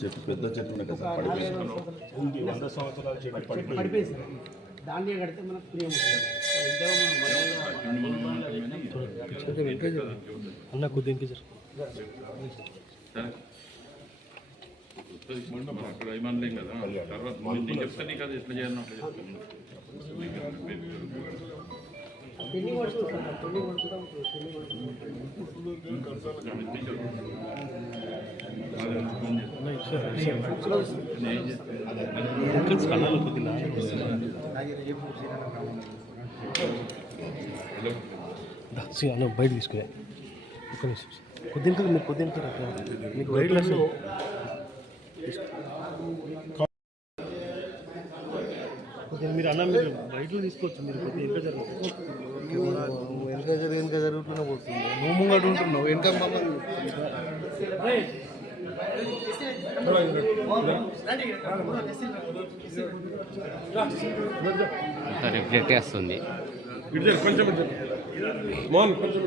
చెట్టు పెద్ద చెట్టు ఉన్నాయి కదా పడిపోయింది 100 సంవత్సరాల చెట్టు పడిపోయింది దాన్ని కడితే మనకు అన్న కొద్దిగా అక్కడ ఏమనలేం కదా తర్వాత నేను చెప్తాను నీకు అది ఎట్లా చేయాలని అట్లా చెప్తాను బయట తీసుకునే కొద్దిగా మీరు కొద్దిగా మీకు వైట్ మీరు అన్న మీరు బయటలో తీసుకోవచ్చు మీరు కొద్దిగా వెనక జరుగుతున్నా పోతుంది నువ్వు ముంగడు ఉంటున్నావు వెనక రిఫ్లెక్ట్ చేస్తుంది కొంచెం మోహన్ కొంచెం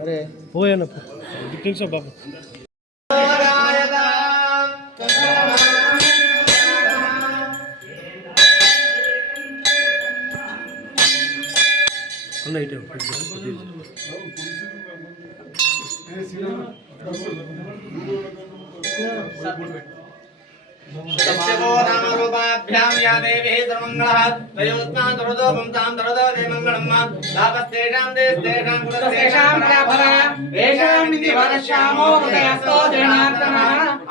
అరే పోయాను బాబు అన్న ఇటే नामरूपाभ्यां या देवी सर्वमङ्गलः तयोस्मां तरुदो पुंसां तरुदो देवमङ्गलम् लाभस्तेषां देस्तेषां कुलस्तेषां फलाफला येषां निधि वरश्यामो हृदयस्थो जनार्दनः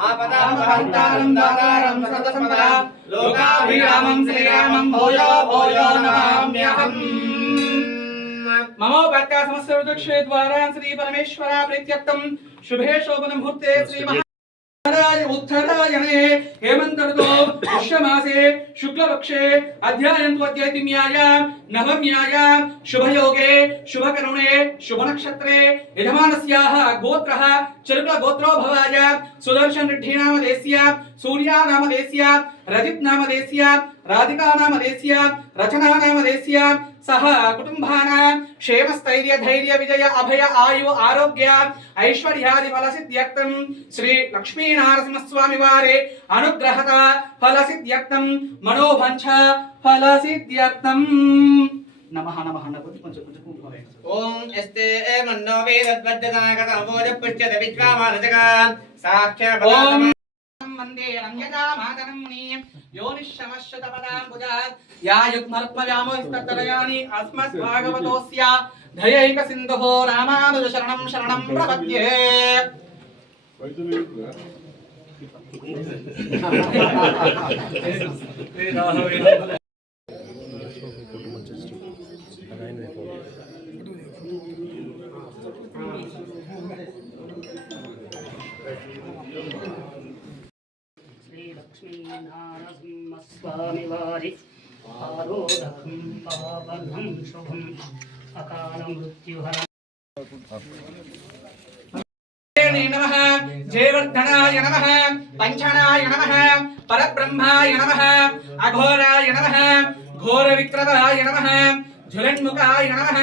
आपदापहन्तारं दातारं सततमदा लोकाभिरामं श्रीरामं भूयो भूयो नमाम्यहम् ममोपत्या समस्तविदुक्षे द्वारा श्री परमेश्वरा प्रीत्यर्थं शुभे शोभन मुहूर्ते श्री उत्तरायणे हेमंत ऋतौ पुष्यमासे शुक्लपक्षे अध्यायन्त्वद्यतिम्यायां नवम्यायां शुभयोगे शुभकरुणे शुभनक्षत्रे यजमानस्याः गोत्रः चरुकगोत्रो भवाय सुदर्शन रेड्डी सूर्या नामधेस्य रजित नामधेस्य राधिका नामधेस्य रचना नामधेस्य सह कुटुंबानां क्षेम स्थैर्य धैर्य विजय अभय आयु आरोग्य ऐश्वर्यादि फल सिद्ध्यर्थं श्री लक्ष्मी नारसिंह स्वामी वारे अनुग्रहत फल सिद्ध्यर्थं मनोभंच फल सिद्ध्यर्थं नमः नमः नमः ओम एस्ते मन्नो वेदद्वज्जनागतमोज पुष्यत विद्वामानजगा साक्षात् वन्दे रम्यता मातरमुनि योनिश्शमश्शतपदाम्बुजात् या युग्मर्पव्यामोस्तत्तरयानि अस्मद्भागवतोऽस्य धयैकसिन्धुः रामानुजशरणं शरणं प्रपद्ये स्वामी वारि आरोधकं पावनं शुभं अकाल मृत्युहर नमः जयवर्धनाय नमः पंचनाय नमः परब्रह्माय नमः अघोराय नमः घोर विक्रमाय नमः झुलन्मुखाय नमः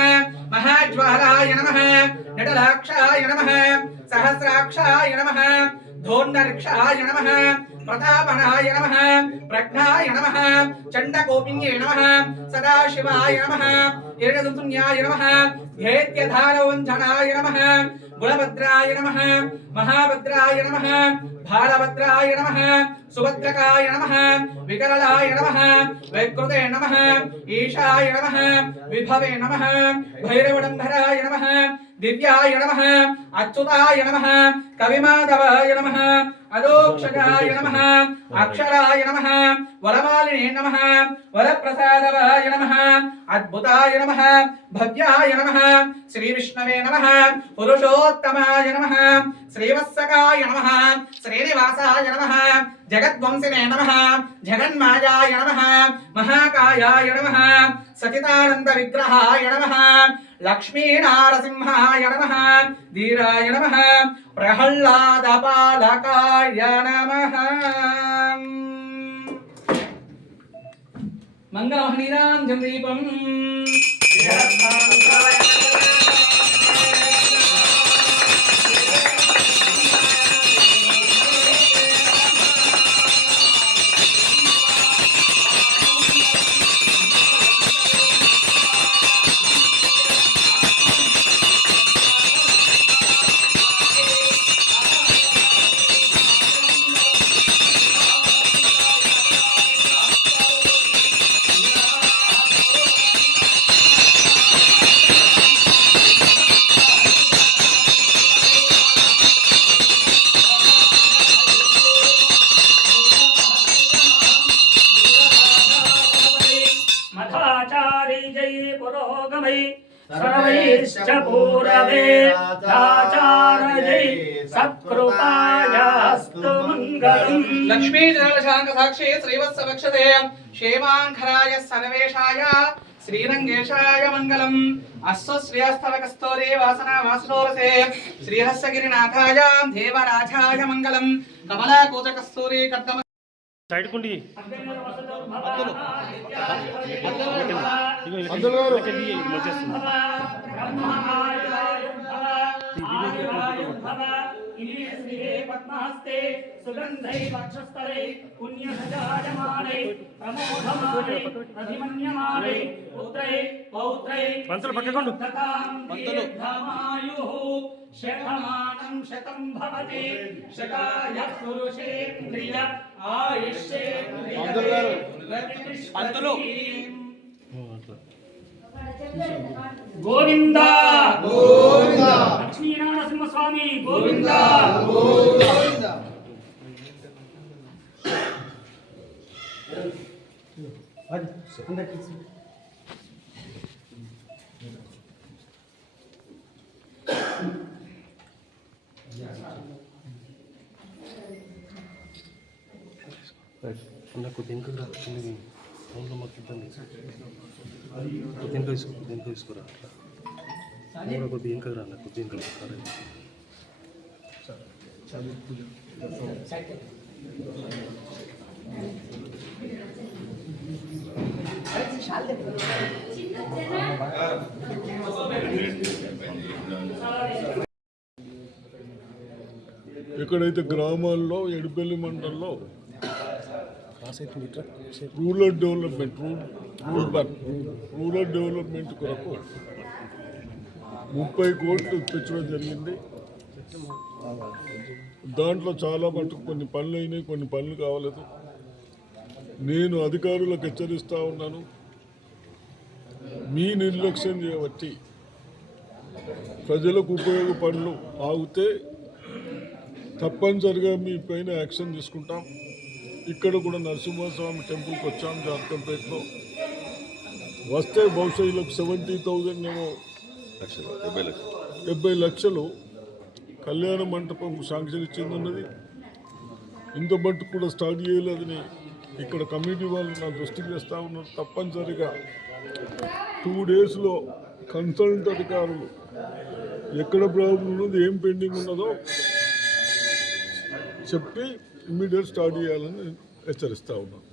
महाज्वालाय नमः नटलाक्षाय नमः सहस्राक्षाय नमः धोण्डऋक्षाय नमः प्रतापनाय नमः प्रज्ञाय नमः चण्डकोपिन्ये नमः सदाशिवाय नमः एरदुन्याय नमः ध्येत्यधारवञ्चनाय नमः गुणभद्राय नमः महाभद्राय नमः भालभद्राय नमः सुभद्रकाय नमः विकरलाय नमः वैकृते नमः ईशाय नमः विभवे नमः भैरवडम्भराय नमः दिव्याय नमः अच्युताय नमः कविमाधवाय नमः अदोक्षजाय नमः अक्षराय नमः वरमालिने नमः वरप्रसादवाय नमः अद्भुताय नमः भव्याय नमः श्रीविष्णवे नमः पुरुषोत्तमाय नमः श्रीवत्सकाय नमः श्रीनिवासाय नमः जगद्वंशिने नमः जगन्मायाय नमः महाकायाय नमः सचिदानंद विग्रहाय नमः लक्ष्मी नारसिंहाय नमः धीराय नमः प्रहल्लाद पालकाय नमः మంగళమహనీరాంజం దీపం మఠాచారి జై పురోగమై సర్వైశ్చ పూరవే దాచార జై సత్కృపాయాస్తు మంగళం. లక్ష్మీ జనలశాంక సాక్షి శ్రీవత్స వక్షతే క్షేమాంకరాయ సర్వేషాయ శ్రీరంగేశాయ మంగళం. అస్సు శ్రేయస్థవకస్తోరే వాసనా వాసురోరసే శ్రీహస్యగిరినాథాయ దేవరాజాయ మంగళం. కమలాకూచకస్తూరి కర్దమ సైడ్కుండి పద్మహస్తే సుగంధై వక్షస్థలై పుణ్యసజాయమానై ప్రమోదమానై ప్రతిమన్యమానై పుత్రై పౌత్రై పంతులు పక్కకుండు దీర్ఘమాయుః శతమానం శతం భవతి శతాయ పురుషేంద్రియ ఆయుష్యేంద్రియ పంతులు గోవింద గోవింద లక్ష్మీనారసింహ స్వామి గోవింద గోవింద. నాకు దీనికి రా ఫోన్లో మాకు ఇబ్బంది దీనికి తీసుకురా అట్లా కొద్ది ఇంకా రా నాకు దీనికి ఎక్కడైతే గ్రామాల్లో ఎడిపల్లి మండలంలో రూరల్ డెవలప్మెంట్ కొరకు 30 కోట్లు తెచ్చడం జరిగింది. దాంట్లో చాలా మటుకు కొన్ని పనులు అయినాయి, కొన్ని పనులు కావలేదు. నేను అధికారులకు హెచ్చరిస్తూ ఉన్నాను, మీ నిర్లక్ష్యం చేయబట్టి ప్రజలకు ఉపయోగ పనులు ఆగితే తప్పనిసరిగా మీ పైన యాక్షన్ తీసుకుంటాం. ఇక్కడ కూడా నరసింహస్వామి టెంపుల్కి వచ్చాం జాతకంపేటలో. వస్తే బహుశా 70,000 ఏమో 70 లక్షలు కళ్యాణ మంటపం శాంక్షన్ ఇచ్చింది ఉన్నది. ఇంత మట్టుకు కూడా స్టార్ట్ చేయలేదని ఇక్కడ కమిటీ వాళ్ళు నా దృష్టికి తెస్తూ ఉన్నారు. తప్పనిసరిగా 2 డేస్లో కన్సల్ట్ అధికారులు ఎక్కడ ప్రాబ్లం ఉన్నది, ఏం పెండింగ్ ఉన్నదో చెప్పి ఇమ్మీడియట్ స్టార్ట్ చేయాలని హెచ్చరిస్తూ ఉన్నాను.